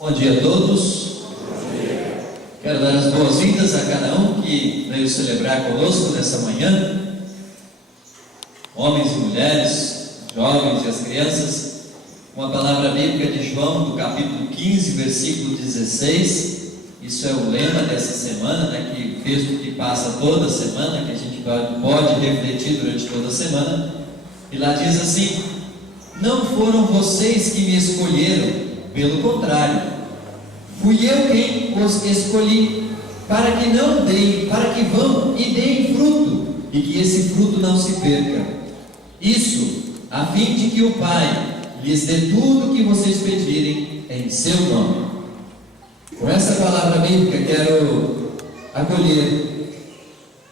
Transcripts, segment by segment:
Bom dia a todos. Quero dar as boas-vindas a cada um que veio celebrar conosco nessa manhã, homens e mulheres, jovens e as crianças, com a palavra bíblica de João, do capítulo 15, versículo 16. Isso é o lema dessa semana, que fez o que passa toda semana, que a gente pode refletir durante toda a semana. E lá diz assim: não foram vocês que me escolheram, pelo contrário, fui eu quem os escolhi, para que vão e deem fruto, e que esse fruto não se perca. Isso, a fim de que o Pai lhes dê tudo o que vocês pedirem em seu nome. Com essa palavra bíblica quero acolher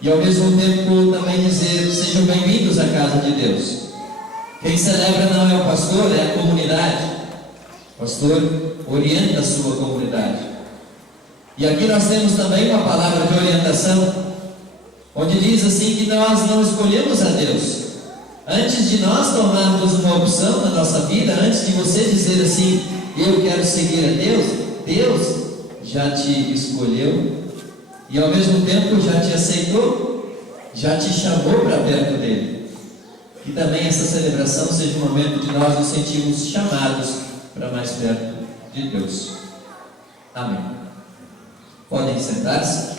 e ao mesmo tempo também dizer: sejam bem-vindos à casa de Deus. Quem celebra não é o pastor, é a comunidade. O pastor orienta a sua comunidade. E aqui nós temos também uma palavra de orientação, onde diz assim que nós não escolhemos a Deus. Antes de nós tomarmos uma opção na nossa vida, antes de você dizer assim: eu quero seguir a Deus, Deus já te escolheu e ao mesmo tempo já te aceitou, já te chamou para perto dele. Que também essa celebração seja um momento de nós nos sentirmos chamados para mais perto de Deus. Amém. Podem sentar-se.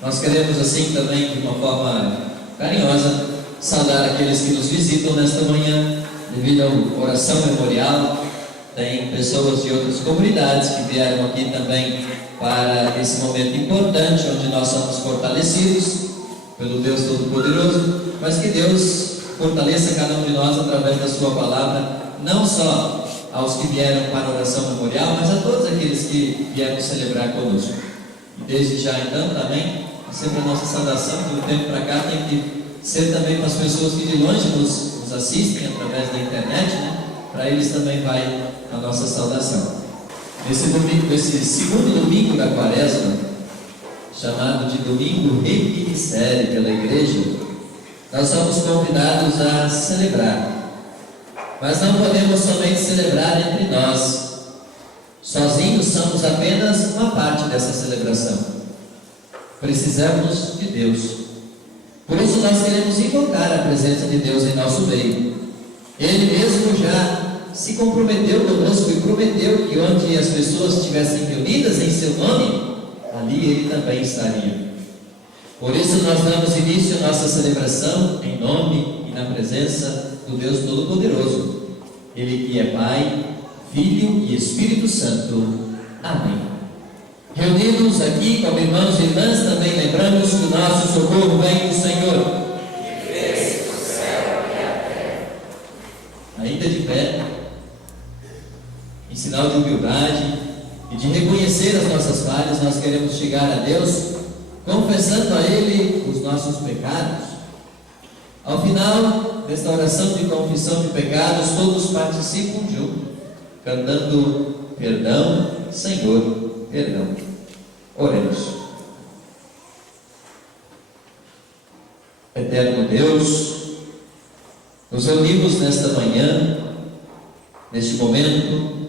Nós queremos assim também, de uma forma carinhosa, saudar aqueles que nos visitam nesta manhã, devido à oração memorial. Tem pessoas de outras comunidades que vieram aqui também para esse momento importante, onde nós somos fortalecidos pelo Deus Todo-Poderoso, mas que Deus fortaleça cada um de nós através da sua palavra, não só aos que vieram para a oração memorial, mas a todos aqueles que vieram celebrar conosco. E desde já então também, sempre a nossa saudação, do tempo para cá, tem que ser também para as pessoas que de longe nos assistem através da internet, para eles também vai a nossa saudação. Nesse segundo domingo da Quaresma, chamado de Domingo Reministério pela Igreja, nós somos convidados a celebrar. Mas não podemos somente celebrar entre nós. Sozinhos somos apenas uma parte dessa celebração. Precisamos de Deus. Por isso nós queremos invocar a presença de Deus em nosso meio. Ele mesmo já se comprometeu conosco e prometeu que onde as pessoas estivessem reunidas em seu nome, ali Ele também estaria. Por isso nós damos início à nossa celebração em nome e na presença do Deus Todo-Poderoso, Ele que é Pai, Filho e Espírito Santo. Amém. Reunidos aqui como irmãos e irmãs, também lembramos que o nosso socorro vem do Senhor, que fez o céu e a terra. Ainda de pé, em sinal de humildade e de reconhecer as nossas falhas, nós queremos chegar a Deus confessando a Ele os nossos pecados. Ao final desta oração de confissão de pecados, todos participam junto, cantando: perdão, Senhor, perdão. Oremos. Eterno Deus, nos reunimos nesta manhã, neste momento,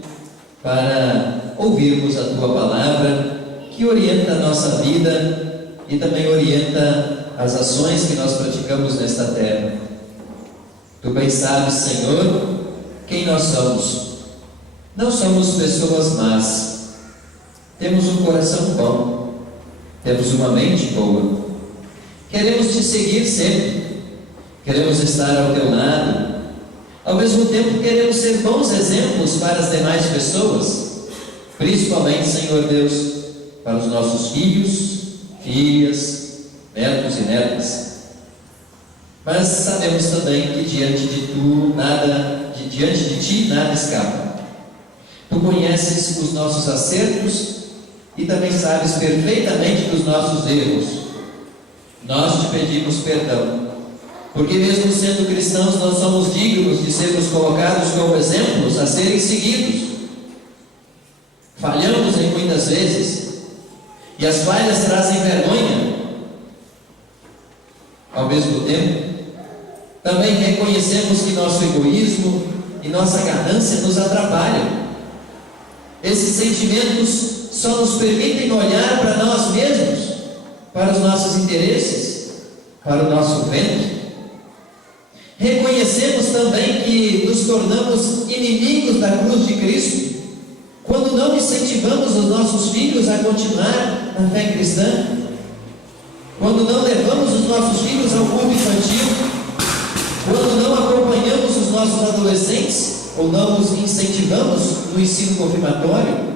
para ouvirmos a Tua palavra, que orienta a nossa vida e também orienta as ações que nós praticamos nesta terra. Tu bem sabes, Senhor, quem nós somos. Não somos pessoas más. Temos um coração bom, temos uma mente boa. Queremos Te seguir sempre, queremos estar ao Teu lado. Ao mesmo tempo queremos ser bons exemplos para as demais pessoas, principalmente, Senhor Deus, para os nossos filhos, filhas, netos e netas. Mas sabemos também que diante de Ti nada escapa. Tu conheces os nossos acertos e também sabes perfeitamente dos nossos erros. Nós Te pedimos perdão, porque mesmo sendo cristãos não somos dignos de sermos colocados como exemplos a serem seguidos. Falhamos em muitas vezes, e as falhas trazem vergonha. Ao mesmo tempo, Também reconhecemos que nosso egoísmo e nossa ganância nos atrapalham. Esses sentimentos só nos permitem olhar para nós mesmos, para os nossos interesses, para o nosso ventre. Reconhecemos também que nos tornamos inimigos da cruz de Cristo quando não incentivamos os nossos filhos a continuar na fé cristã, quando não levamos os nossos filhos ao culto infantil, quando não acompanhamos os nossos adolescentes ou não os incentivamos no ensino confirmatório,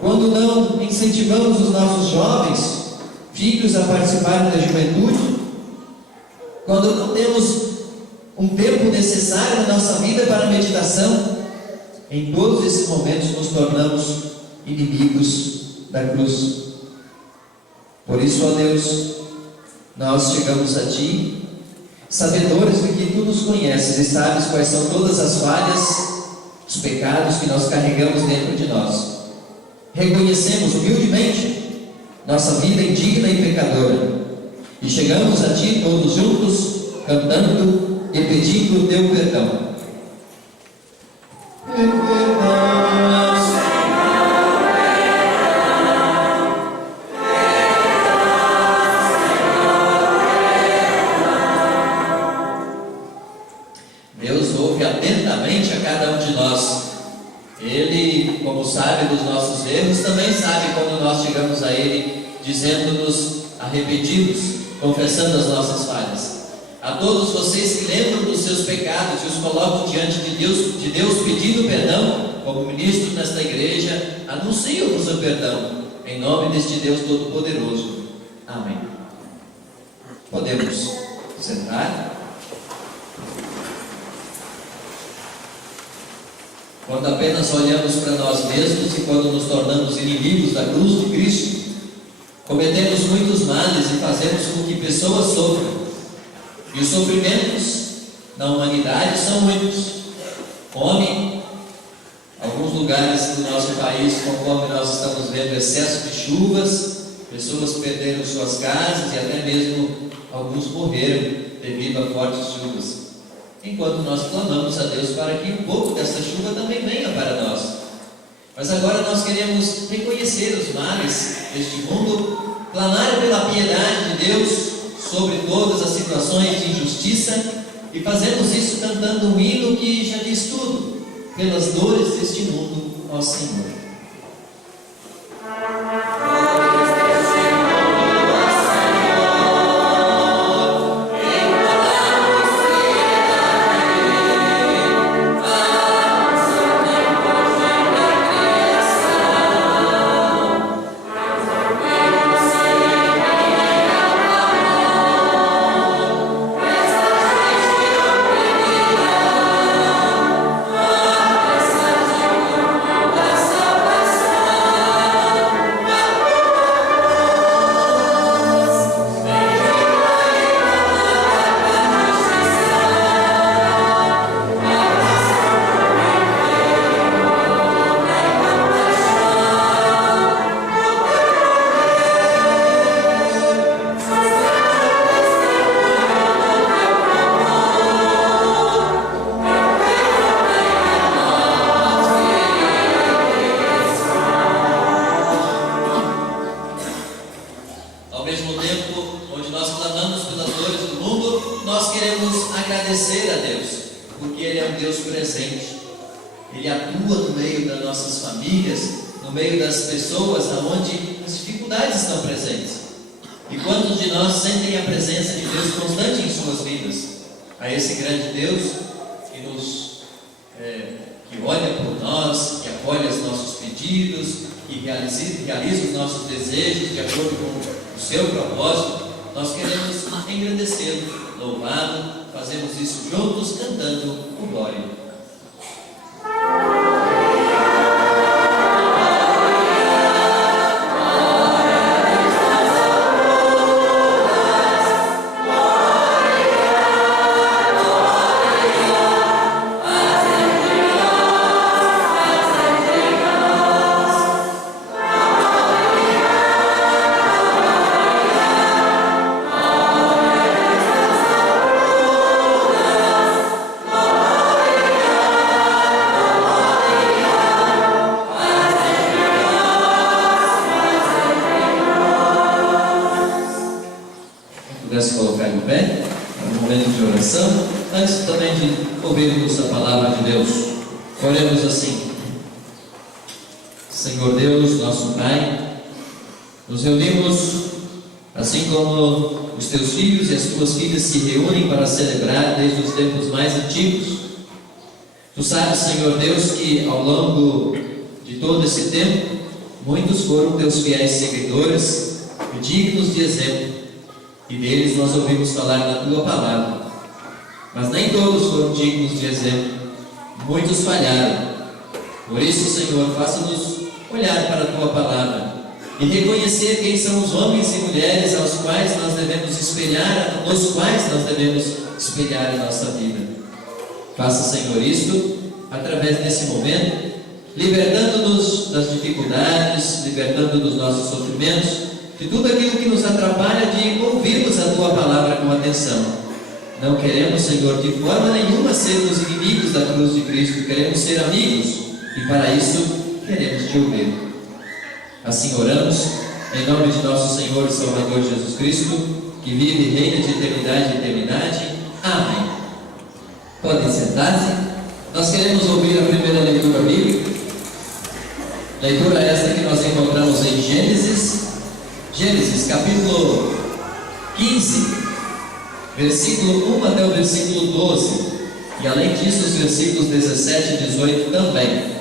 quando não incentivamos os nossos jovens filhos a participarem da juventude, quando não temos um tempo necessário na nossa vida para a meditação. Em todos esses momentos nos tornamos inimigos da cruz. Por isso, ó Deus, nós chegamos a Ti, sabedores de que Tu nos conheces e sabes quais são todas as falhas, os pecados que nós carregamos dentro de nós. Reconhecemos humildemente nossa vida indigna e pecadora e chegamos a Ti todos juntos, cantando e pedindo o Teu perdão. Deus ouve atentamente a cada um de nós. Ele, como sabe dos nossos erros, também sabe quando nós chegamos a Ele, dizendo-nos arrependidos, confessando as nossas falhas. A todos vocês que lembram dos seus pecados e os colocam diante de Deus pedindo perdão, como ministros nesta igreja, anunciam o seu perdão, em nome deste Deus Todo-Poderoso. Amém. Podemos sentar. Quando apenas olhamos para nós mesmos e quando nos tornamos inimigos da cruz de Cristo, cometemos muitos males e fazemos com que pessoas sofram. E os sofrimentos na humanidade são muitos. Fome, alguns lugares do nosso país, conforme nós estamos vendo, excesso de chuvas, pessoas perderam suas casas e até mesmo alguns morreram devido a fortes chuvas. Enquanto nós clamamos a Deus para que um pouco dessa chuva também venha para nós. Mas agora nós queremos reconhecer os males deste mundo, clamar pela piedade de Deus sobre todas as situações de injustiça, e fazemos isso cantando um hino que já diz tudo: pelas dores deste mundo, ó Senhor. Agradecer a Deus, porque Ele é um Deus presente. Ele atua no meio das nossas famílias, no meio das pessoas onde as dificuldades estão presentes. E quantos de nós sentem a presença de Deus constante em suas vidas? A esse grande Deus que olha por nós, que acolhe os nossos pedidos, que realiza os nossos desejos de acordo com o seu propósito. Nós queremos engrandecê-lo, louvá-lo. Fazemos isso juntos, cantando o glória. momento de oração, antes também de ouvirmos a palavra de Deus. Oremos assim. Senhor Deus, nosso Pai, nos reunimos assim como os teus filhos e as tuas filhas se reúnem para celebrar desde os tempos mais antigos. Tu sabes, Senhor Deus, que ao longo de todo esse tempo, muitos foram teus fiéis seguidores e dignos de exemplo, e deles nós ouvimos falar na tua palavra. Mas nem todos foram dignos de exemplo, muitos falharam. Por isso, Senhor, faça-nos olhar para a tua palavra e reconhecer quem são os homens e mulheres aos quais nós devemos espelhar, nos quais nós devemos espelhar a nossa vida. Faça, Senhor, isto através desse momento, libertando-nos das dificuldades, libertando dos nossos sofrimentos, de tudo aquilo que nos atrapalha de ouvirmos a tua palavra com atenção. Não queremos, Senhor, de forma nenhuma sermos inimigos da cruz de Cristo, queremos ser amigos, e para isso queremos te ouvir. Assim oramos, em nome de nosso Senhor e Salvador Jesus Cristo, que vive e reina de eternidade em eternidade. Amém. Podem sentar-se. Nós queremos ouvir a primeira leitura bíblica. Leitura esta que nós encontramos em Gênesis capítulo 15, versículo 1 até o versículo 12, e além disso os versículos 17 e 18 também.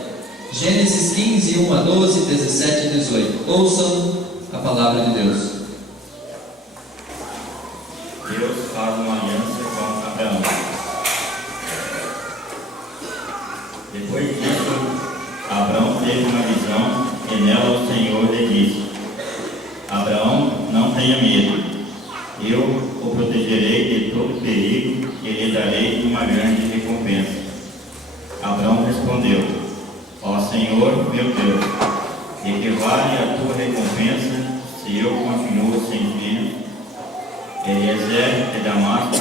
Gênesis 15, 1 a 12, 17 e 18. Ouçam a palavra de Deus. Deus faz uma aliança com Abraão. Depois disso, Abraão teve uma visão e nela o Senhor lhe disse: Abraão, não tenha medo, eu o protegerei de todo perigo e lhe darei uma grande recompensa. Abraão respondeu: Ó Senhor, meu Deus, de que vale a tua recompensa se eu continuo sem filho? Eliezer de Damasco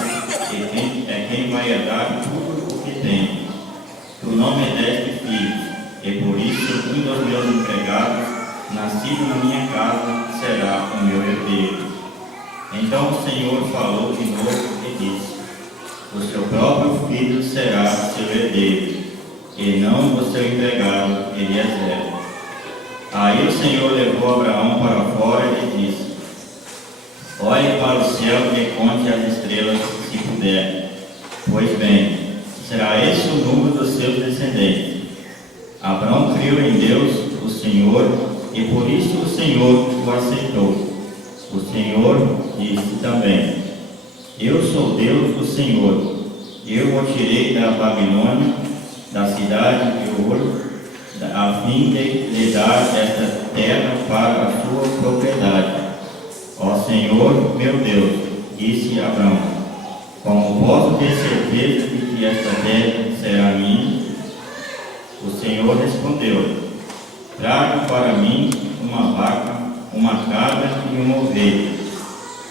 é quem vai herdar tudo o que tem. Tu não me deste filhos, e por isso um dos meus empregados, nascido na minha casa, será o meu herdeiro. Então o Senhor falou de novo e disse: O seu próprio filho será seu herdeiro, e não o seu empregado Eliezer. Aí o Senhor levou Abraão para fora e disse: Olhe para o céu e conte as estrelas, se puder. Pois bem, será esse o número dos seus descendentes. Abraão creu em Deus, o Senhor, e por isso o Senhor o aceitou. O Senhor disse também: Eu sou Deus, o Senhor. Eu o tirei da Babilônia, da cidade de Ur, a fim de lhe dar esta terra para a sua propriedade. Ó Senhor, meu Deus, disse Abraão: Como posso ter certeza de que esta terra será minha? O Senhor respondeu: Traga para mim uma vaca, uma cabra e uma ovelha,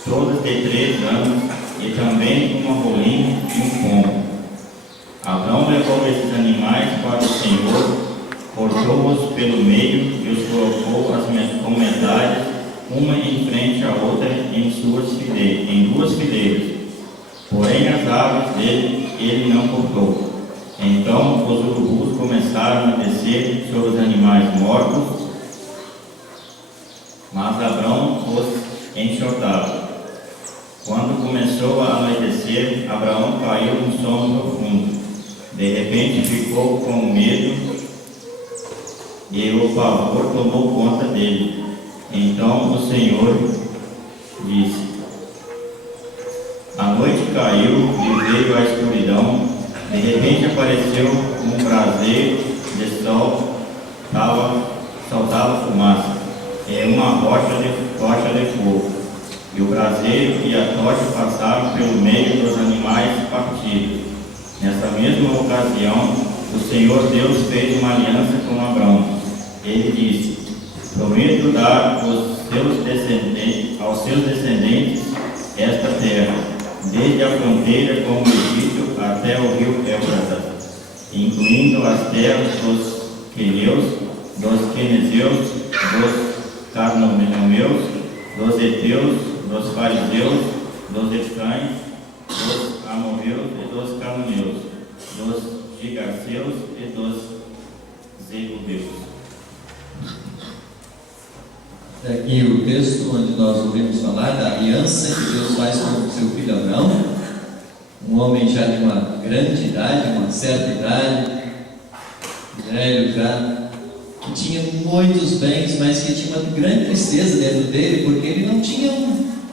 todas de 3 anos, e também uma rolinha e um pombo. Abraão levou esses animais para o Senhor, cortou-os pelo meio e os colocou com metade, uma em frente à outra, em 2 fileiras. Porém as aves dele ele não cortou. Então os urubus começaram a descer sobre os animais mortos, mas Abraão os enxotava. Quando começou a anoitecer, Abraão caiu num sono profundo. De repente ficou com medo e o pavor tomou conta dele. Então o Senhor disse: A noite caiu e veio a escuridão. De repente apareceu um braseiro de sol, saltava fumaça, e uma rocha de fogo. E o braseiro e a tocha passaram pelo meio dos animais partidos. Nessa mesma ocasião, o Senhor Deus fez uma aliança com Abraão. Ele disse: Prometo dar aos seus descendentes esta terra, desde a fronteira com o Egito até o rio Éufrates, incluindo as terras dos queneus, dos quenezeus, dos carnaneus, dos heteus, dos fariseus, dos estranhos, dos amorreus e dos cananeus, dos gigaseus e dos zebuseus. Aqui o texto onde nós ouvimos falar da aliança que Deus faz com o seu filho Abraão, um homem já de uma grande idade, uma certa idade, velho já, que tinha muitos bens, mas que tinha uma grande tristeza dentro dele, porque ele não tinha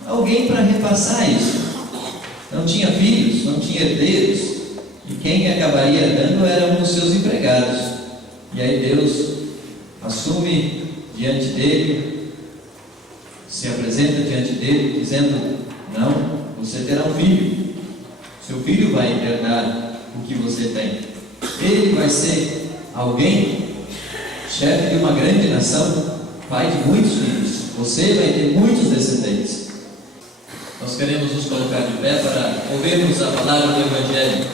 alguém para repassar isso, não tinha filhos, não tinha herdeiros, e quem acabaria herdando era um dos seus empregados. E aí Deus assume diante dele, se apresenta diante dele, dizendo: não, você terá um filho, seu filho vai herdar o que você tem, ele vai ser alguém, chefe de uma grande nação, pai de muitos filhos, você vai ter muitos descendentes. Nós queremos nos colocar de pé para ouvirmos a palavra do Evangelho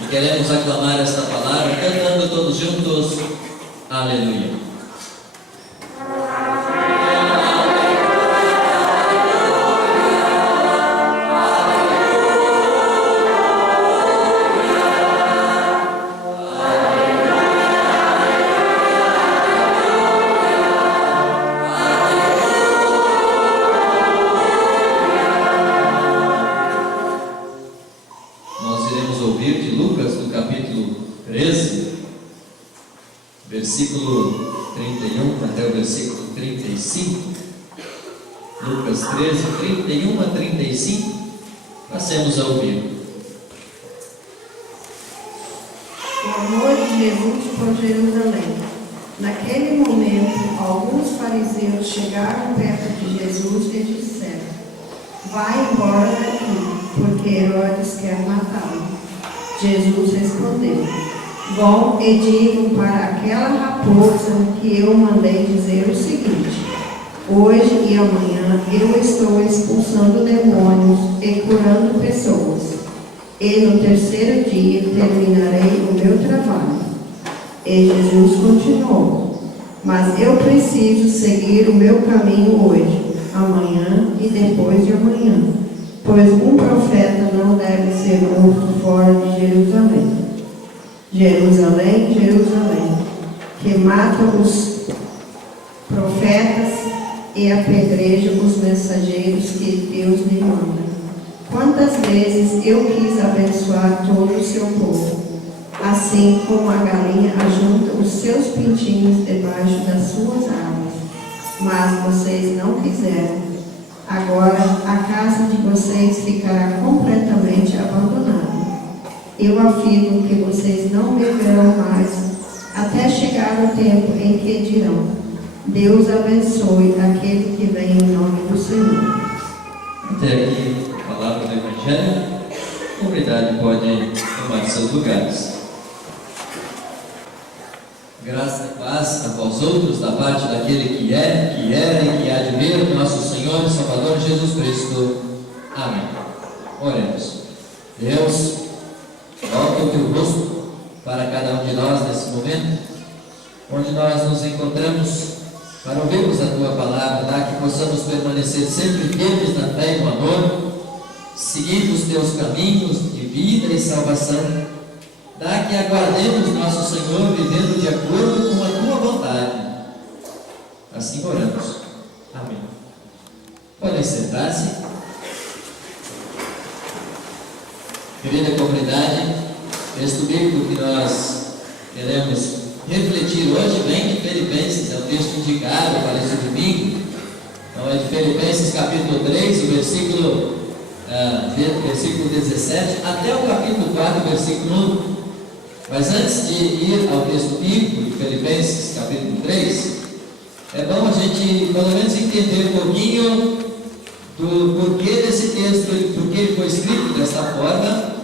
e queremos aclamar esta palavra cantando todos juntos: aleluia. Versículo 31 até o versículo 35, Lucas 13, 31 a 35, passemos a ouvir. O amor de Jesus por Jerusalém. Naquele momento, alguns fariseus chegaram perto de Jesus e disseram: vai embora daqui, porque Herodes quer matá-lo. Jesus respondeu: vão e digam para aquela raposa que eu mandei dizer o seguinte: hoje e amanhã eu estou expulsando demônios e curando pessoas, e no terceiro dia terminarei o meu trabalho. E Jesus continuou: mas eu preciso seguir o meu caminho hoje, amanhã e depois de amanhã, pois um profeta não deve ser morto fora de Jerusalém. Jerusalém, Jerusalém, que mata os profetas e apedreja os mensageiros que Deus lhe manda. Quantas vezes eu quis abençoar todo o seu povo, assim como a galinha ajunta os seus pintinhos debaixo das suas asas, mas vocês não quiseram. Agora a casa de vocês ficará completamente abandonada. Eu afirmo que vocês não me verão mais, até chegar o tempo em que dirão: Deus abençoe aquele que vem em nome do Senhor. Até aqui a palavra do Evangelho. A comunidade pode tomar seus lugares. Graça e paz a vós outros, da parte daquele que é, que era e que há de vir, nosso Senhor e Salvador Jesus Cristo. Amém. Oremos. Deus, volta o teu rosto para cada um de nós nesse momento, onde nós nos encontramos para ouvirmos a tua palavra, tá? Que possamos permanecer sempre firmes na fé e no amor, seguindo os teus caminhos de vida e salvação. Dá que aguardemos nosso Senhor vivendo de acordo com a tua vontade. Assim oramos. Amém. Podem sentar-se. Querida comunidade, o texto bíblico que nós queremos refletir hoje vem de Filipenses, é o texto indicado para esse domingo. Então é de Filipenses capítulo 3, o versículo 17 até o capítulo 4, versículo 1. Mas antes de ir ao texto bíblico de Filipenses capítulo 3, é bom a gente pelo menos entender um pouquinho do porquê desse texto, porque ele foi escrito desta forma,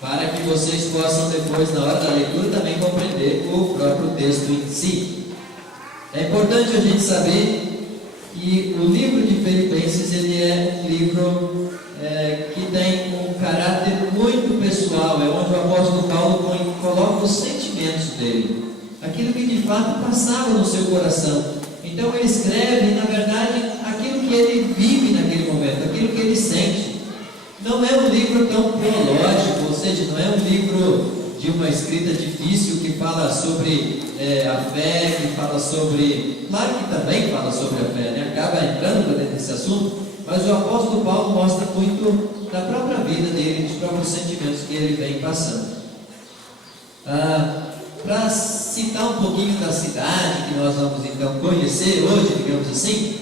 para que vocês possam depois, na hora da leitura, também compreender o próprio texto em si. É importante a gente saber que o livro de Filipenses ele é um livro que tem um caráter muito pessoal, é onde o apóstolo Paulo coloca os sentimentos dele, aquilo que de fato passava no seu coração. Então ele escreve, na verdade, aquilo que ele vive naquele momento, aquilo que ele sente. Não é um livro tão teológico, ou seja, não é um livro de uma escrita difícil que fala sobre a fé, que fala sobre... Claro que também fala sobre a fé, né? Acaba entrando para dentro desse assunto, mas o apóstolo Paulo mostra muito da própria vida dele, dos próprios sentimentos que ele vem passando. Para citar um pouquinho da cidade que nós vamos então conhecer hoje, digamos assim,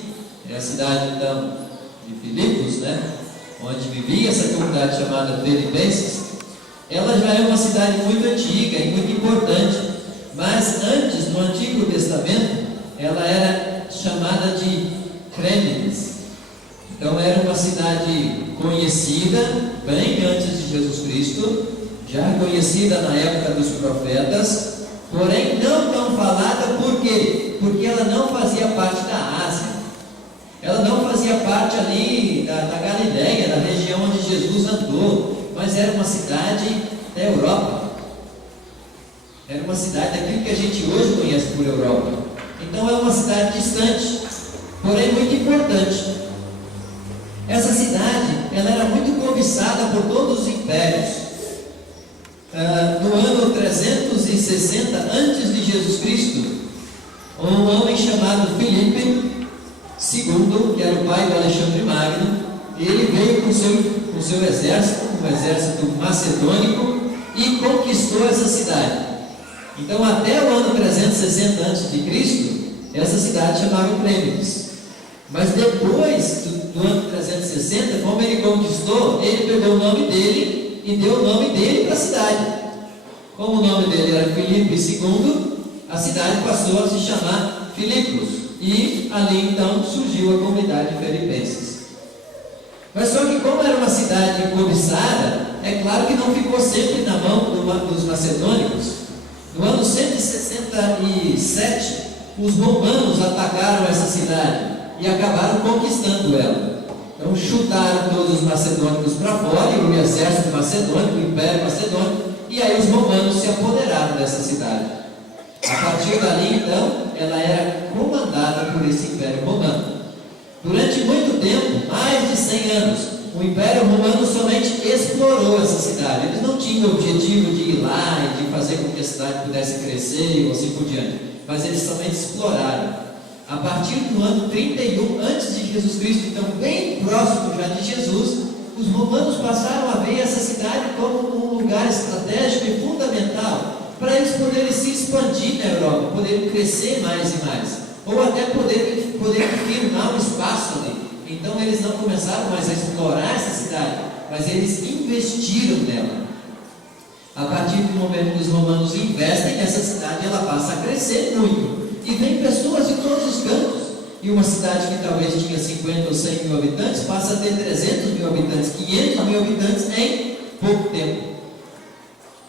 é a cidade então de Filipos, né? Onde vivia essa comunidade chamada Filipenses. Ela já é uma cidade muito antiga e muito importante, mas antes, no Antigo Testamento, ela era chamada de Crêmenes. Então era uma cidade conhecida bem antes de Jesus Cristo, já conhecida na época dos profetas, porém não tão falada. Por quê? Porque ela não fazia parte da Ásia, ela não fazia parte ali da Galileia, da região onde Jesus andou, mas era uma cidade da Europa, era uma cidade daquilo que a gente hoje conhece por Europa. Então é uma cidade distante, porém muito importante. Essa cidade, ela era muito cobiçada por todos os impérios. No ano 360 antes de Jesus Cristo, um homem chamado Filipe II, que era o pai do Alexandre Magno, ele veio com seu exército, um exército macedônico, e conquistou essa cidade. Então, até o ano 360 a.C., essa cidade chamava Crêmenes. Mas depois do ano 360, como ele conquistou, ele pegou o nome dele e deu o nome dele para a cidade. Como o nome dele era Filipe II, a cidade passou a se chamar Filipos. E ali então surgiu a comunidade de Filipenses. Mas só que como era uma cidade cobiçada, é claro que não ficou sempre na mão dos macedônicos. No ano 167, os romanos atacaram essa cidade e acabaram conquistando ela. Então chutaram todos os macedônicos para fora, e o exército macedônico, o império macedônico, e aí os romanos se apoderaram dessa cidade. A partir dali, então, ela era comandada por esse império romano. Durante muito tempo, mais de 100 anos, o Império Romano somente explorou essa cidade. Eles não tinham o objetivo de ir lá e de fazer com que a cidade pudesse crescer ou assim por diante, mas eles somente exploraram. A partir do ano 31 antes de Jesus Cristo, então bem próximo já de Jesus, os romanos passaram a ver essa cidade como um lugar estratégico e fundamental para eles poderem se expandir na Europa, poderem crescer mais e mais, ou até poder firmar um espaço ali. Então eles não começaram mais a explorar essa cidade, mas eles investiram nela. A partir do momento que os romanos investem nessa cidade, ela passa a crescer muito, e vem pessoas de todos os cantos. E uma cidade que talvez tinha 50 ou 100 mil habitantes, passa a ter 300 mil habitantes, 500 mil habitantes em pouco tempo,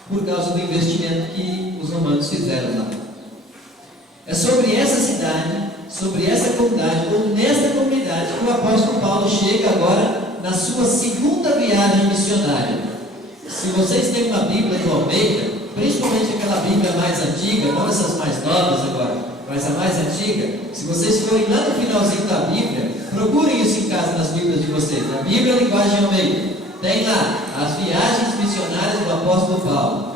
por causa do investimento que os romanos fizeram lá. É sobre essa cidade, sobre essa comunidade, ou nesta comunidade, que o apóstolo Paulo chega agora na sua segunda viagem missionária. Se vocês têm uma Bíblia do Almeida, principalmente aquela Bíblia mais antiga, não essas mais novas agora, mas a mais antiga, se vocês forem lá no finalzinho da Bíblia, procurem isso em casa nas Bíblias de vocês, na Bíblia Linguagem Almeida, tem lá as viagens missionárias do apóstolo Paulo.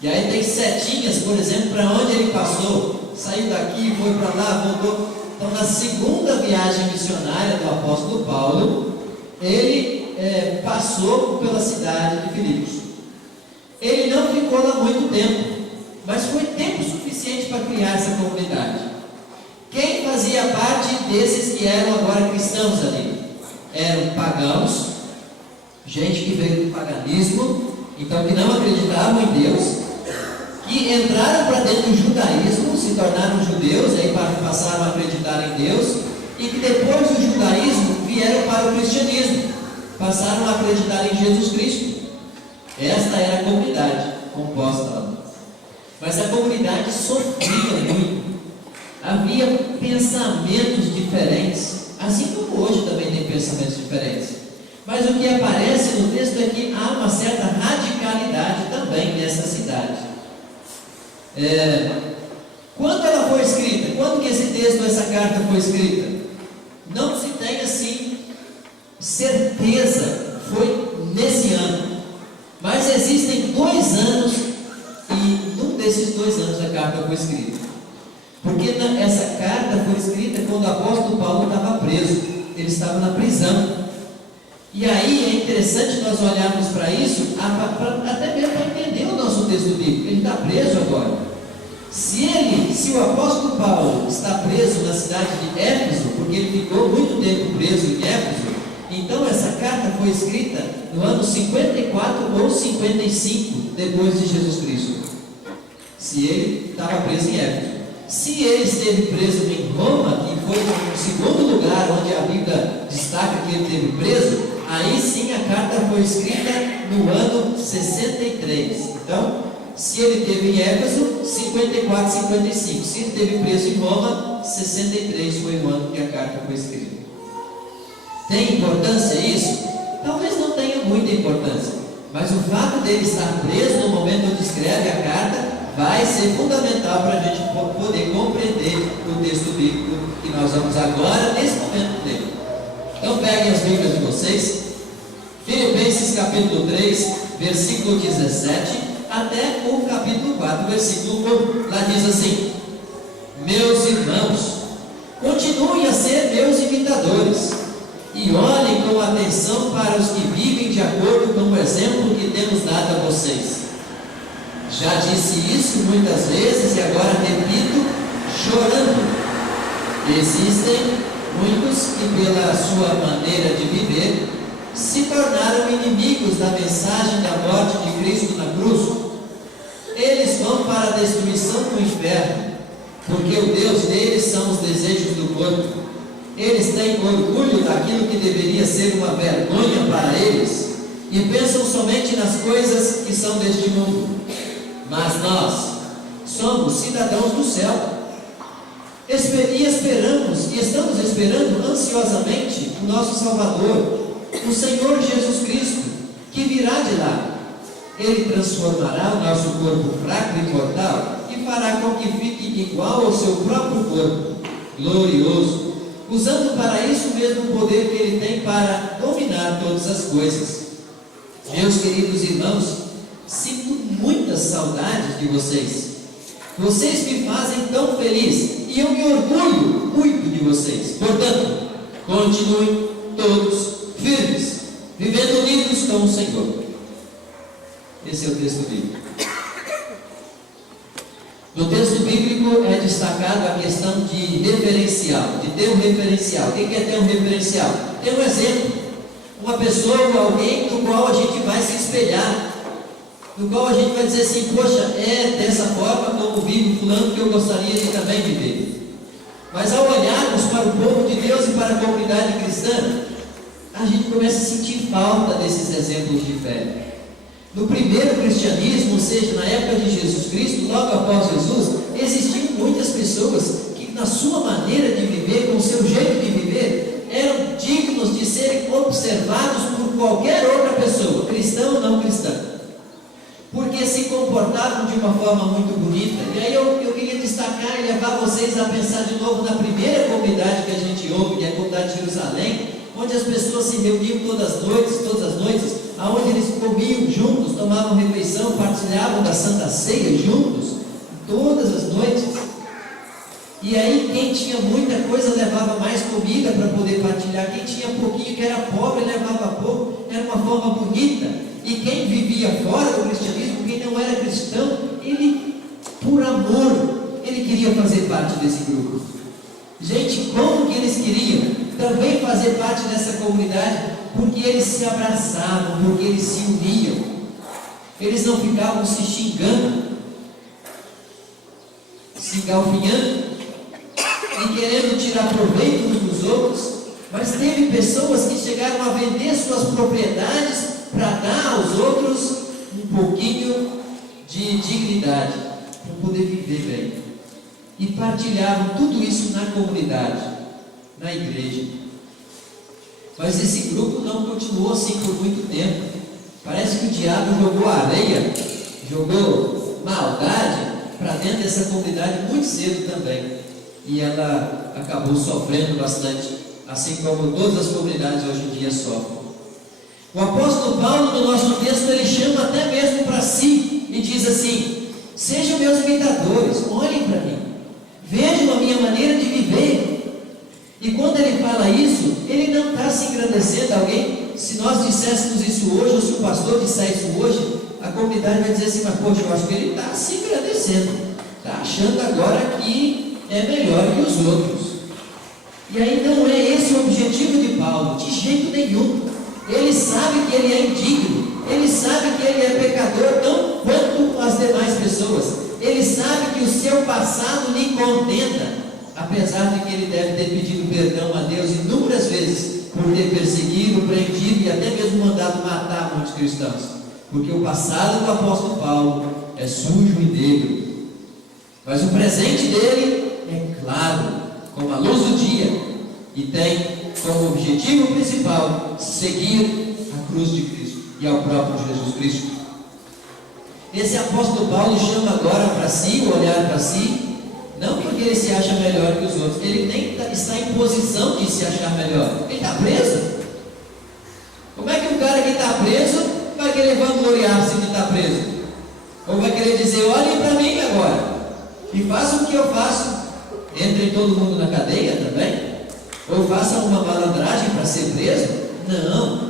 E aí tem setinhas, por exemplo, para onde ele passou, saiu daqui, foi para lá, voltou. Então, na segunda viagem missionária do apóstolo Paulo, ele passou pela cidade de Filipos. Ele não ficou lá muito tempo, mas foi tempo suficiente para criar essa comunidade. Quem fazia parte desses que eram agora cristãos ali? Eram pagãos, gente que veio do paganismo, então que não acreditavam em Deus, que entraram para dentro do judaísmo, se tornaram judeus, e aí passaram a acreditar em Deus, e que depois do judaísmo vieram para o cristianismo, passaram a acreditar em Jesus Cristo. Esta era a comunidade composta lá. Mas a comunidade sofria muito, havia pensamentos diferentes, assim como hoje também tem pensamentos diferentes. Mas o que aparece no texto é que há uma certa radicalidade também nessa cidade. Quando ela foi escrita? Quando que esse texto, essa carta foi escrita? Não se tem assim certeza. Foi existem 2 anos, e num desses 2 anos a carta foi escrita. Porque essa carta foi escrita quando o apóstolo Paulo estava preso, ele estava na prisão. E aí é interessante nós olharmos para isso, até mesmo para entender o nosso texto bíblico. Ele está preso agora. Se o apóstolo Paulo está preso na cidade de Éfeso, porque ele ficou muito tempo preso em Éfeso, então essa carta foi escrita no ano 54 ou 55 depois de Jesus Cristo. Se ele estava preso em Éfeso. Se ele esteve preso em Roma, que foi o segundo lugar onde a Bíblia destaca que ele esteve preso, aí sim a carta foi escrita no ano 63. Então, se ele esteve em Éfeso, 54, 55. Se ele esteve preso em Roma, 63 foi o ano que a carta foi escrita. Tem importância isso? Talvez não tenha muita importância, mas o fato dele estar preso no momento onde escreve a carta vai ser fundamental para a gente poder compreender o texto bíblico que nós vamos agora, nesse momento dele. Então peguem as Bíblias de vocês, Filipenses capítulo 3, versículo 17, até o capítulo 4, versículo 1, lá diz assim: meus irmãos, continuem a ser meus imitadores, e olhem com atenção para os que vivem de acordo com o exemplo que temos dado a vocês. Já disse isso muitas vezes e agora repito, chorando. Existem muitos que, pela sua maneira de viver, se tornaram inimigos da mensagem da morte de Cristo na cruz. Eles vão para a destruição do inferno, porque o Deus deles são os desejos do corpo. Eles têm orgulho daquilo que deveria ser uma vergonha para eles, e pensam somente nas coisas que são deste mundo. Mas nós somos cidadãos do céu, e estamos esperando ansiosamente o nosso Salvador, o Senhor Jesus Cristo, que virá de lá. Ele transformará o nosso corpo fraco e mortal e fará com que fique igual ao seu próprio corpo, glorioso, usando para isso o mesmo poder que Ele tem para dominar todas as coisas. Meus queridos irmãos, sinto muitas saudades de vocês. Vocês me fazem tão feliz e eu me orgulho muito de vocês. Portanto, continuem todos firmes, vivendo unidos com o Senhor. Esse é o texto bíblico. No texto bíblico é destacado a questão de referencial, de ter um referencial. O que é ter um referencial? Ter um exemplo, uma pessoa ou alguém no qual a gente vai se espelhar, no qual a gente vai dizer assim: poxa, é dessa forma como vive fulano que eu gostaria de também viver. Mas ao olharmos para o povo de Deus e para a comunidade cristã, a gente começa a sentir falta desses exemplos de fé. No primeiro cristianismo, ou seja, na época de Jesus Cristo, logo após Jesus, existiam muitas pessoas que, na sua maneira de viver, com o seu jeito de viver, eram dignos de serem observados por qualquer outra pessoa, cristã ou não cristã, porque se comportavam de uma forma muito bonita. E aí eu queria destacar e levar vocês a pensar de novo na primeira comunidade que a gente ouve, que é a comunidade de Jerusalém, onde as pessoas se reuniam todas as noites, aonde eles comiam juntos, tomavam refeição, partilhavam da Santa Ceia juntos, todas as noites. E aí quem tinha muita coisa levava mais comida para poder partilhar, quem tinha pouquinho, que era pobre, levava pouco. Era uma forma bonita. E quem vivia fora do cristianismo, quem não era cristão, ele, por amor, ele queria fazer parte desse grupo. Gente, como que eles queriam também fazer parte dessa comunidade? Porque eles se abraçavam, porque eles se uniam, eles não ficavam se xingando, se galfinhando e querendo tirar proveito uns dos outros. Mas teve pessoas que chegaram a vender suas propriedades para dar aos outros um pouquinho de dignidade, para poder viver bem, e partilhavam tudo isso na comunidade, na igreja. Mas esse grupo não continuou assim por muito tempo. Parece que o diabo jogou areia, jogou maldade para dentro dessa comunidade muito cedo também, e ela acabou sofrendo bastante, assim como todas as comunidades hoje em dia sofrem. O apóstolo Paulo, no nosso texto, ele chama até mesmo para si e diz assim: sejam meus imitadores, olhem para mim, vejam a minha maneira de viver. E quando ele fala isso, ele não está se engrandecendo. Alguém, se nós disséssemos isso hoje, ou se o pastor disser isso hoje, a comunidade vai dizer assim: mas poxa, eu acho que ele está se engrandecendo, está achando agora que é melhor que os outros. E aí não é esse o objetivo de Paulo, de jeito nenhum. Ele sabe que ele é indigno, ele sabe que ele é pecador tão quanto as demais pessoas, ele sabe que o seu passado lhe condena, apesar de que ele deve ter pedido perdão a Deus inúmeras vezes por ter perseguido, prendido e até mesmo mandado matar muitos cristãos, porque o passado do apóstolo Paulo é sujo e negro, mas o presente dele é claro, como a luz do dia, e tem como objetivo principal seguir a cruz de Cristo e ao próprio Jesus Cristo. Esse apóstolo Paulo chama agora para si, o olhar para si, não porque ele se acha melhor que os outros, ele nem está em posição de se achar melhor, ele está preso. Como é que um cara que está preso vai querer vangloriar-se de estar preso? Ou vai querer dizer: olhem para mim agora e façam o que eu faço? Entrem todo mundo na cadeia também? Ou façam uma malandragem para ser preso? Não.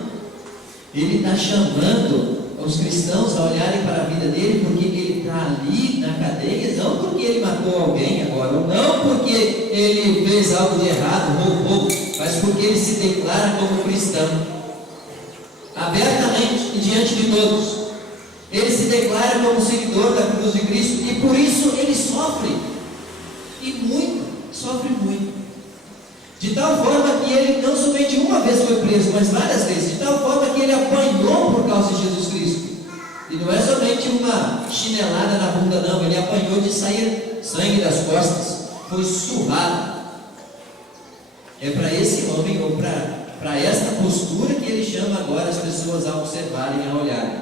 Ele está chamando os cristãos a olharem para a vida dele porque ele está ali na cadeia, não porque ele matou alguém agora, ou não porque ele fez algo de errado, roubou, mas porque ele se declara como cristão, abertamente e diante de todos. Ele se declara como seguidor da cruz de Cristo e por isso ele sofre, e muito, sofre muito. De tal forma que ele não somente uma vez foi preso, mas várias vezes. De tal forma que ele apanhou por causa de Jesus Cristo. E não é somente uma chinelada na bunda, não. Ele apanhou de sair sangue das costas. Foi surrado. É para esse homem, ou para esta postura, que ele chama agora as pessoas a observarem, a olharem.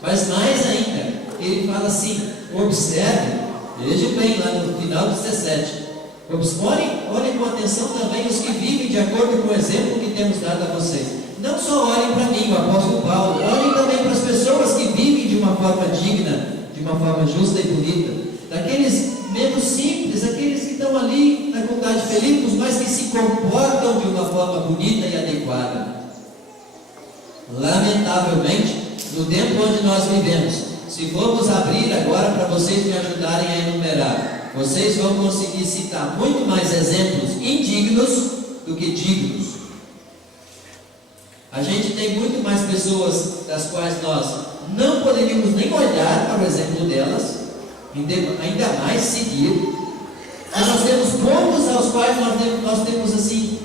Mas mais ainda, ele fala assim: observe, veja bem lá no final do 17. Olhem com atenção também os que vivem de acordo com o exemplo que temos dado a vocês. Não só olhem para mim, o apóstolo Paulo, olhem também para as pessoas que vivem de uma forma digna, de uma forma justa e bonita, daqueles menos simples, aqueles que estão ali na comunidade de Filipos, mas que se comportam de uma forma bonita e adequada. Lamentavelmente, no tempo onde nós vivemos, se formos abrir agora para vocês me ajudarem a enumerar, vocês vão conseguir citar muito mais exemplos indignos do que dignos. A gente tem muito mais pessoas das quais nós não poderíamos nem olhar para o exemplo delas, ainda mais seguir. Mas nós temos poucos aos quais nós temos assim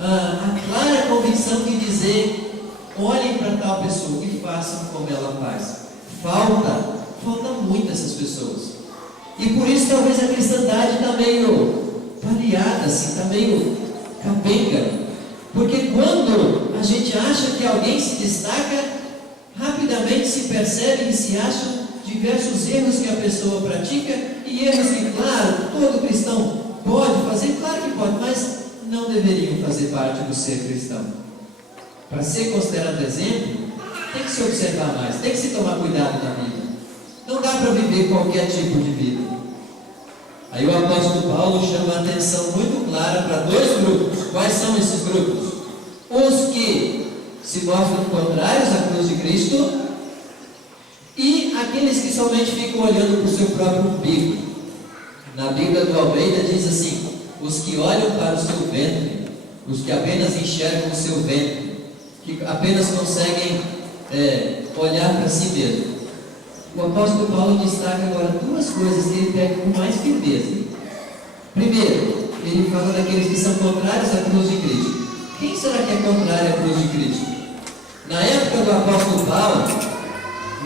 a clara convicção de dizer: olhem para tal pessoa e façam como ela faz. Falta muito essas pessoas. E por isso talvez a cristandade está meio pareada, assim, está meio capenga. Porque quando a gente acha que alguém se destaca, rapidamente se percebe e se acham diversos erros que a pessoa pratica, e erros que, claro, todo cristão pode fazer, claro que pode, mas não deveriam fazer parte do ser cristão. Para ser considerado exemplo, tem que se observar mais, tem que se tomar cuidado na vida. Não dá para viver qualquer tipo de vida. Aí o apóstolo Paulo chama a atenção muito clara para dois grupos. Quais são esses grupos? Os que se mostram contrários à cruz de Cristo e aqueles que somente ficam olhando para o seu próprio umbigo. Na Bíblia do Almeida diz assim: os que olham para o seu ventre, os que apenas enxergam o seu ventre, que apenas conseguem olhar para si mesmo. O apóstolo Paulo destaca agora duas coisas que ele pega com mais firmeza. Primeiro, ele fala daqueles que são contrários à cruz de Cristo. Quem será que é contrário à cruz de Cristo? Na época do apóstolo Paulo,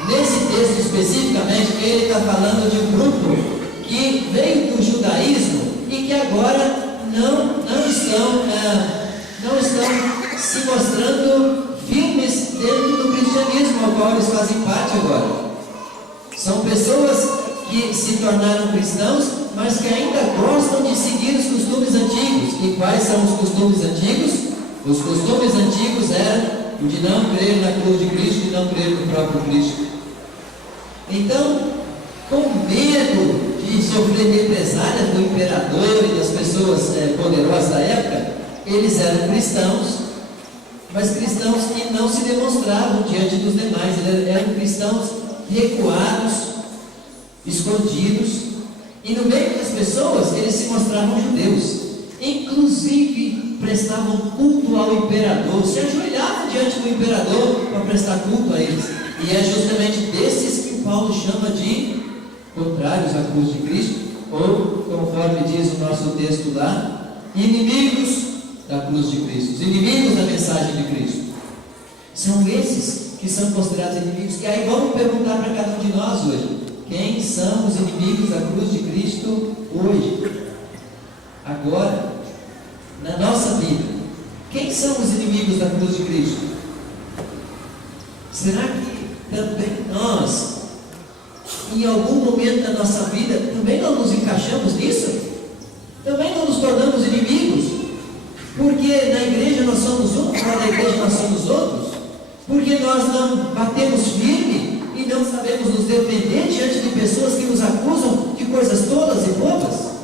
nesse texto especificamente, ele está falando de um grupo que veio do judaísmo e que agora não estão se mostrando firmes dentro do cristianismo ao qual eles fazem parte agora. São pessoas que se tornaram cristãos, mas que ainda gostam de seguir os costumes antigos. E quais são os costumes antigos? Os costumes antigos eram o de não crer na cruz de Cristo e não crer no próprio Cristo. Então, com medo de sofrer represálias do imperador e das pessoas poderosas da época, eles eram cristãos, mas cristãos que não se demonstravam diante dos demais. Eles eram cristãos recuados, escondidos, e no meio das pessoas eles se mostravam judeus. Inclusive prestavam culto ao imperador, se ajoelhavam diante do imperador para prestar culto a eles. E é justamente desses que Paulo chama de contrários à cruz de Cristo, ou, conforme diz o nosso texto lá, inimigos da cruz de Cristo, os inimigos da mensagem de Cristo. São esses que são considerados inimigos. E aí vamos perguntar para cada um de nós hoje: quem são os inimigos da cruz de Cristo hoje? Agora, na nossa vida, quem são os inimigos da cruz de Cristo? Será que também nós, em algum momento da nossa vida, também não nos encaixamos nisso? Também não nos tornamos inimigos? Porque na igreja nós somos um, fora da igreja nós somos outros? Porque nós não batemos firme e não sabemos nos defender diante de pessoas que nos acusam de coisas tolas e bobas?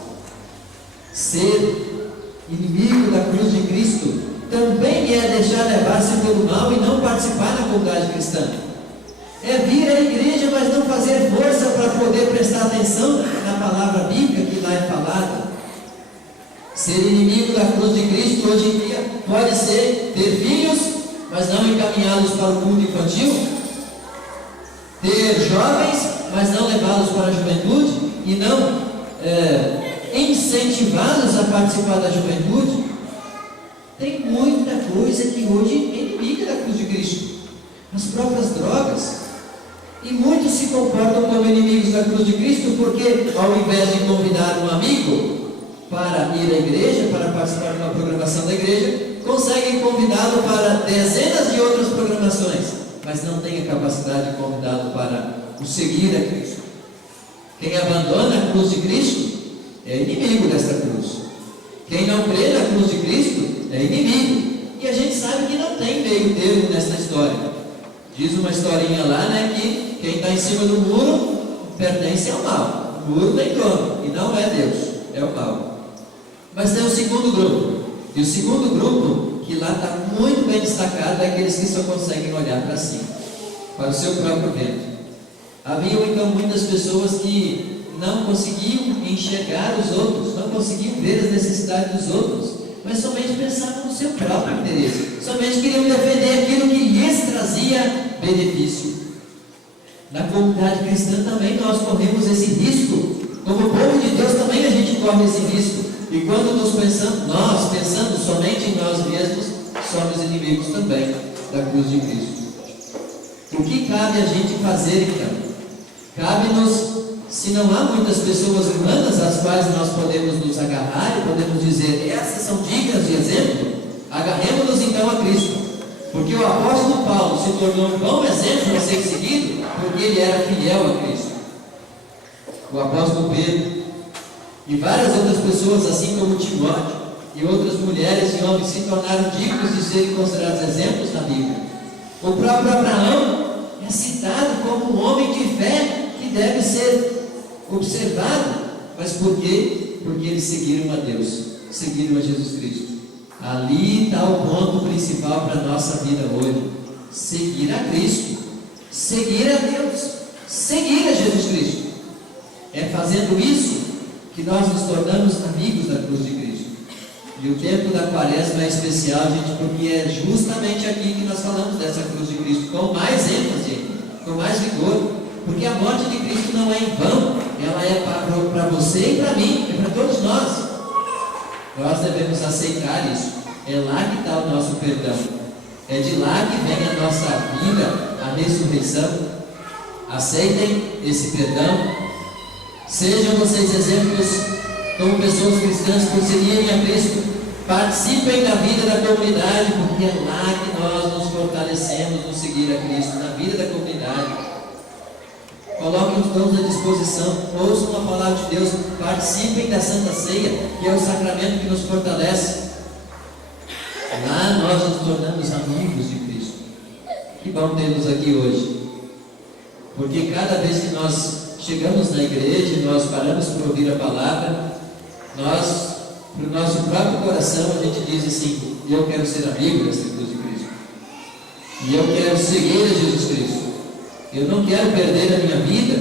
Ser inimigo da cruz de Cristo também é deixar levar-se pelo mal e não participar da comunidade cristã. É vir à igreja, mas não fazer força para poder prestar atenção na palavra bíblica que lá é falada. Ser inimigo da cruz de Cristo hoje em dia pode ser ter filhos, mas não encaminhá-los para o culto infantil, ter jovens, mas não levá-los para a juventude e não incentivá-los a participar da juventude. Tem muita coisa que hoje é inimiga da cruz de Cristo. As próprias drogas. E muitos se comportam como inimigos da cruz de Cristo porque, ao invés de convidar um amigo para ir à igreja, para participar de uma programação da igreja, conseguem convidá-lo para dezenas de outras programações, mas não têm a capacidade de convidá-lo para o seguir a Cristo. Quem abandona a cruz de Cristo é inimigo desta cruz. Quem não crê na cruz de Cristo é inimigo. E a gente sabe que não tem meio termo nessa história. Diz uma historinha lá, né, que quem está em cima do muro pertence ao mal. O muro tem dono, e não é Deus, é o mal. Mas tem o segundo grupo. E o segundo grupo, que lá está muito bem destacado, é aqueles que só conseguem olhar para cima, para o seu próprio vento. Haviam então muitas pessoas que não conseguiam enxergar os outros, não conseguiam ver as necessidades dos outros, mas somente pensavam no seu próprio interesse, somente queriam defender aquilo que lhes trazia benefício. Na comunidade cristã também nós corremos esse risco, como povo de Deus também a gente corre esse risco, e quando nós pensamos somente em nós mesmos, somos inimigos também da cruz de Cristo. O que cabe a gente fazer então? Cabe-nos, se não há muitas pessoas humanas às quais nós podemos nos agarrar e podemos dizer, essas são dignas de exemplo, agarremos-nos então a Cristo, porque o apóstolo Paulo se tornou um bom exemplo a ser seguido, porque ele era fiel a Cristo. O apóstolo Pedro e várias outras pessoas, assim como Timóteo e outras mulheres e homens, se tornaram dignos de serem considerados exemplos na Bíblia. O próprio Abraão é citado como um homem de fé que deve ser observado. Mas por quê? Porque eles seguiram a Deus, seguiram a Jesus Cristo. Ali está o ponto principal para a nossa vida hoje: seguir a Cristo, seguir a Deus, seguir a Jesus Cristo. É fazendo isso que nós nos tornamos amigos da cruz de Cristo. E o tempo da quaresma é especial, gente, porque é justamente aqui que nós falamos dessa cruz de Cristo, com mais ênfase, com mais vigor, porque a morte de Cristo não é em vão, ela é para você e para mim, é para todos nós. Nós devemos aceitar isso. É lá que está o nosso perdão, é de lá que vem a nossa vida, a ressurreição. Aceitem esse perdão. Sejam vocês exemplos como pessoas cristãs por seguirem a Cristo. Participem da vida da comunidade, porque é lá que nós nos fortalecemos no seguir a Cristo, na vida da comunidade. Coloquem os dons à disposição, ouçam a palavra de Deus, participem da Santa Ceia, que é o sacramento que nos fortalece. Lá nós nos tornamos amigos de Cristo. Que bom tê-los aqui hoje, porque cada vez que nós chegamos na igreja e nós paramos para ouvir a palavra, nós, para o nosso próprio coração, a gente diz assim: eu quero ser amigo dessa cruz de Cristo, e eu quero seguir a Jesus Cristo. Eu não quero perder a minha vida,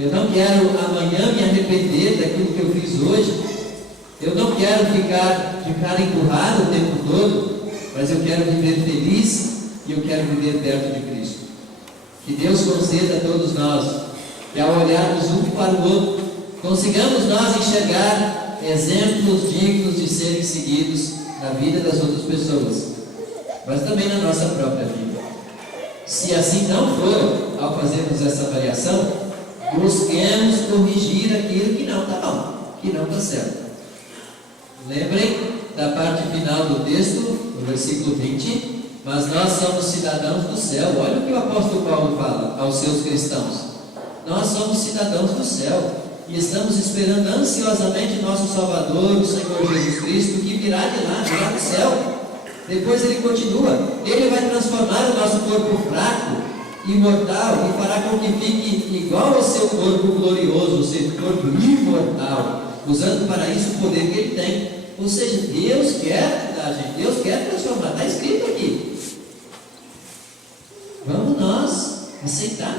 eu não quero amanhã me arrepender daquilo que eu fiz hoje, eu não quero ficar empurrado o tempo todo, mas eu quero viver feliz e eu quero viver perto de Cristo. Que Deus conceda a todos nós que, ao olharmos um para o outro, consigamos nós enxergar exemplos dignos de serem seguidos na vida das outras pessoas, mas também na nossa própria vida. Se assim não for, ao fazermos essa avaliação, busquemos corrigir aquilo que não está bom, que não está certo. Lembrem da parte final do texto, no versículo 20: mas nós somos cidadãos do céu. Olha o que o apóstolo Paulo fala aos seus cristãos: nós somos cidadãos do céu e estamos esperando ansiosamente nosso Salvador, o Senhor Jesus Cristo, que virá de lá, virá do céu. Depois ele continua: ele vai transformar o nosso corpo fraco e mortal e fará com que fique igual ao seu corpo glorioso, o seu corpo imortal, usando para isso o poder que ele tem. Ou seja, Deus quer mudar a gente, Deus quer transformar, está escrito aqui. Vamos nós aceitar,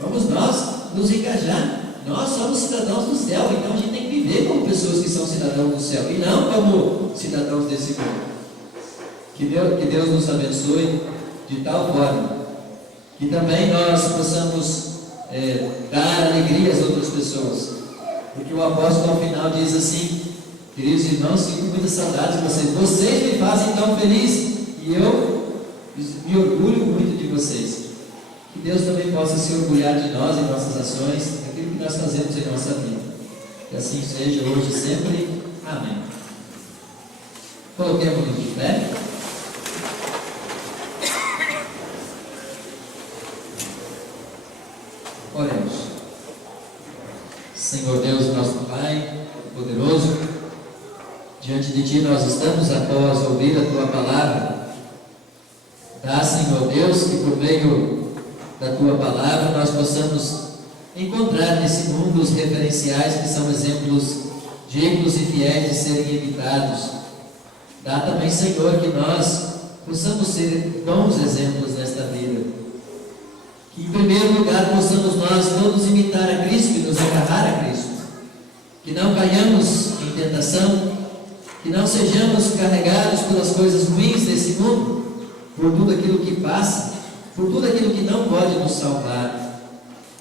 vamos nós nos engajar. Nós somos cidadãos do céu, então a gente tem que viver como pessoas que são cidadãos do céu e não como cidadãos desse mundo. Que Deus nos abençoe de tal forma que também nós possamos dar alegria às outras pessoas, porque o apóstolo ao final diz assim: queridos irmãos, sinto muita saudade de vocês, vocês me fazem tão feliz e eu me orgulho muito de vocês. Que Deus também possa se orgulhar de nós, em nossas ações, daquilo que nós fazemos em nossa vida. Que assim seja hoje e sempre. Amém. Coloquemos-nos de pé. Oremos. Senhor Deus, nosso Pai poderoso, diante de Ti nós estamos após ouvir a Tua palavra. Dá, Senhor Deus, que por meio da Tua palavra nós possamos encontrar nesse mundo os referenciais que são exemplos dignos e fiéis de serem imitados. Dá também, Senhor, que nós possamos ser bons exemplos nesta vida. Que em primeiro lugar possamos nós todos imitar a Cristo e nos agarrar a Cristo. Que não caiamos em tentação, que não sejamos carregados pelas coisas ruins desse mundo, por tudo aquilo que passa, por tudo aquilo que não pode nos salvar.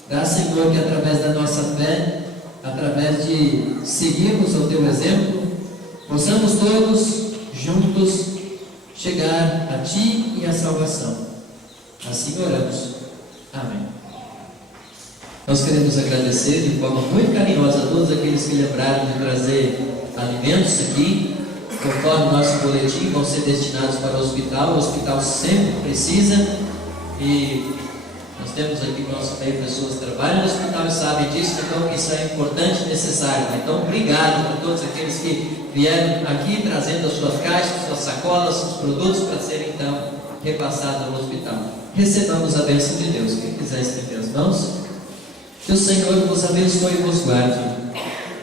Dá, Senhor, que através da nossa fé, através de seguirmos o Teu exemplo, possamos todos juntos chegar a Ti e à salvação. Assim oramos. Amém. Nós queremos agradecer de forma muito carinhosa a todos aqueles que lembraram de trazer alimentos aqui. Conforme o nosso boletim, vão ser destinados para o hospital sempre precisa, e nós temos aqui no nosso meio pessoas que trabalham no hospital e sabem disso, então que isso é importante e necessário. Então, obrigado a todos aqueles que vieram aqui trazendo as suas caixas, suas sacolas, seus produtos para serem então repassados no hospital. Recebamos a bênção de Deus. Quem quiser estender as mãos. Que o Senhor vos abençoe e vos guarde.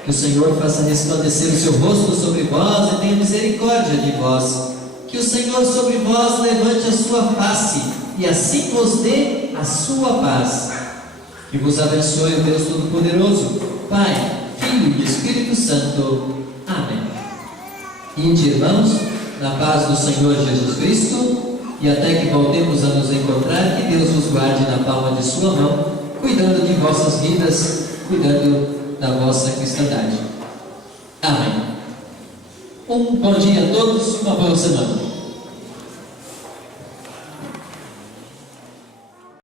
Que o Senhor faça resplandecer o seu rosto sobre vós e tenha misericórdia de vós. Que o Senhor sobre vós levante a sua face e assim vos dê a sua paz. Que vos abençoe o Deus Todo-Poderoso, Pai, Filho e Espírito Santo. Amém. Ide, irmãos, na paz do Senhor Jesus Cristo, e até que voltemos a nos encontrar, que Deus vos guarde na palma de sua mão, cuidando de vossas vidas, cuidando da vossa cristandade. Amém. Um bom dia a todos, uma boa semana.